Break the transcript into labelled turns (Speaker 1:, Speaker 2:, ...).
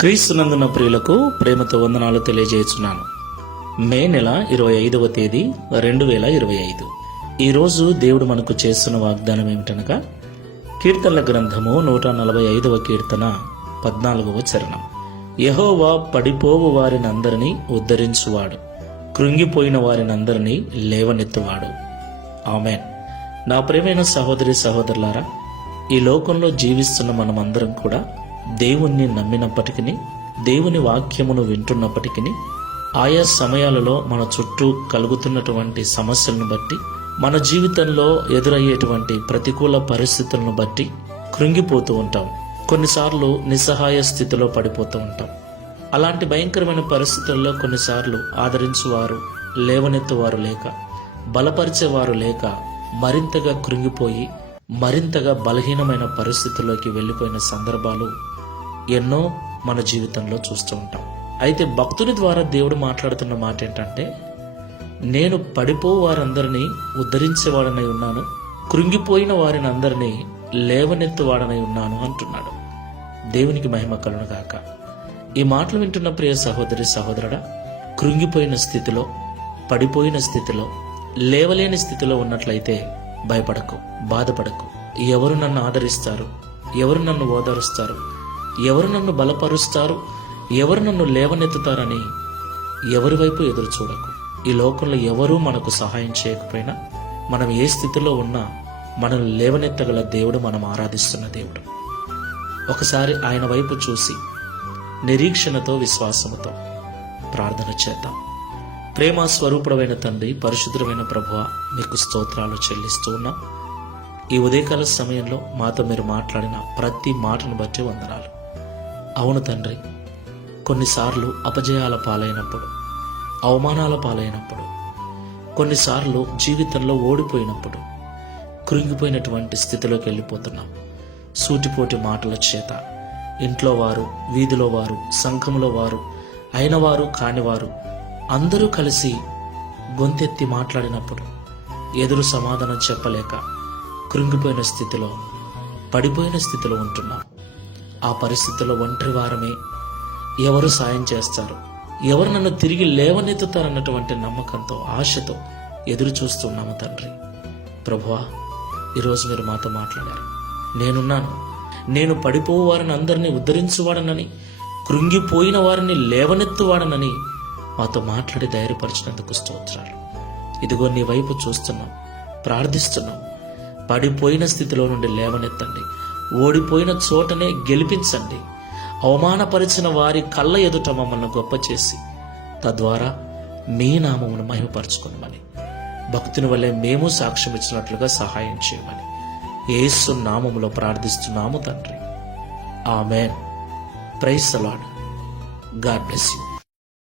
Speaker 1: క్రీస్తునందున ప్రియులకు ప్రేమతో వందనాలు తెలియజేస్తున్నాను. మే నెల ఇరవై ఐదవ తేదీ రెండు వేల ఇరవై ఐదు. ఈరోజు దేవుడు మనకు చేస్తున్న వాగ్దానం ఏమిటనగా కీర్తనల గ్రంథము నూట నలభై ఐదవ కీర్తన పద్నాలుగవ చరణం. యహోవా పడిపోవు వారిని అందరినీ ఉద్ధరించువాడు. కృంగిపోయిన వారిని అందరినీ లేవనెత్తువాడు. ఆమెన్. నా ప్రేమైన సహోదరి సహోదరులారా ఈ లోకంలో జీవిస్తున్న మనమందరం కూడా దేవుణ్ణి నమ్మినప్పటికీ దేవుని వాక్యమును వింటున్నప్పటికీ ఆయా సమయాలలో మన చుట్టూ కలుగుతున్నటువంటి సమస్యలను బట్టి మన జీవితంలో ఎదురయ్యేటువంటి ప్రతికూల పరిస్థితులను బట్టి కృంగిపోతూ ఉంటాం. కొన్నిసార్లు నిస్సహాయ స్థితిలో పడిపోతూ ఉంటాం. అలాంటి భయంకరమైన పరిస్థితుల్లో కొన్నిసార్లు ఆదరించువారు లేవనెత్తువారు లేక బలపరిచేవారు లేక మరింతగా కృంగిపోయి మరింతగా బలహీనమైన పరిస్థితుల్లోకి వెళ్ళిపోయిన సందర్భాలు ఎన్నో మన జీవితంలో చూస్తూ ఉంటాం. అయితే భక్తుని ద్వారా దేవుడు మాట్లాడుతున్న మాట ఏంటంటే నేను పడిపో వారందరినీ ఉద్ధరించేవాడనై ఉన్నాను కృంగిపోయిన వారిని అందరినీ లేవనెత్తువాడనై ఉన్నాను అంటున్నాడు. దేవునికి మహిమ కలును గాక. ఈ మాటలు వింటున్న ప్రియ సహోదరి సహోదరుడా కృంగిపోయిన స్థితిలో పడిపోయిన స్థితిలో లేవలేని స్థితిలో ఉన్నట్లయితే భయపడకు బాధపడకు. ఎవరు నన్ను ఆదరిస్తారు? ఎవరు నన్ను ఓదారుస్తారు? ఎవరు నన్ను బలపరుస్తారు? ఎవరు నన్ను లేవనెత్తుతారని ఎవరి వైపు ఎదురు చూడకు? ఈ లోకంలో ఎవరూ మనకు సహాయం చేయకపోయినా మనం ఏ స్థితిలో ఉన్నా మనల్ని లేవనెత్తగల దేవుడు మనం ఆరాధిస్తున్న దేవుడు. ఒకసారి ఆయన వైపు చూసి నిరీక్షణతో విశ్వాసముతో ప్రార్థన చేద్దాం. ప్రేమ స్వరూపుడమైన తండ్రి పరిశుద్ధమైన ప్రభువ మీకు స్తోత్రాలు చెల్లిస్తూ ఉన్నాం. ఈ ఉదయకాల సమయంలో మాతో మీరు మాట్లాడిన ప్రతి మాటను బట్టి వందనాలు. అవును తండ్రి. కొన్నిసార్లు అపజయాల పాలైనప్పుడు అవమానాల పాలైనప్పుడు కొన్నిసార్లు జీవితంలో ఓడిపోయినప్పుడు కృంగిపోయినటువంటి స్థితిలోకి వెళ్ళిపోతున్నాం. సూటిపోటి మాటల చేత. ఇంట్లో వారు వీధిలో వారు సంఘంలో వారు అయినవారు కానివారు అందరూ కలిసి గొంతెత్తి మాట్లాడినప్పుడు ఎదురు సమాధానం చెప్పలేక కృంగిపోయిన స్థితిలో పడిపోయిన స్థితిలో ఉంటున్నాం. ఆ పరిస్థితిలో ఒంటరి వారమే. ఎవరు సాయం చేస్తారు? ఎవరు నన్ను తిరిగి లేవనెత్తుతారన్నటువంటి నమ్మకంతో ఆశతో ఎదురు చూస్తున్నాము తండ్రి. ప్రభువా ఈరోజు మీరు మాతో మాట్లాడారు. నేనున్నాను. నేను పడిపోవు వారిని అందరినీ ఉద్ధరించువాడనని కృంగిపోయిన వారిని లేవనెత్తువాడనని మాతో మాట్లాడి ధైర్యపరిచినందుకు స్తోత్రాలు. ఇదిగో నీ వైపు చూస్తున్నాం ప్రార్థిస్తున్నాం. పడిపోయిన స్థితిలో నుండి లేవనెత్తండి. ఓడిపోయిన చోటనే గెలిపించండి. అవమానపరిచిన వారి కళ్ళ ఎదుట మమ్మల్ని గొప్ప చేసి తద్వారా మీ నామమును మహిమపరచుకునమని భక్తుని వల్లే మేము సాక్ష్యం ఇచ్చినట్లుగా సహాయం చేయమని ఏసు నామములో ప్రార్థిస్తున్నాము తండ్రి. Amen. Praise the Lord God bless you.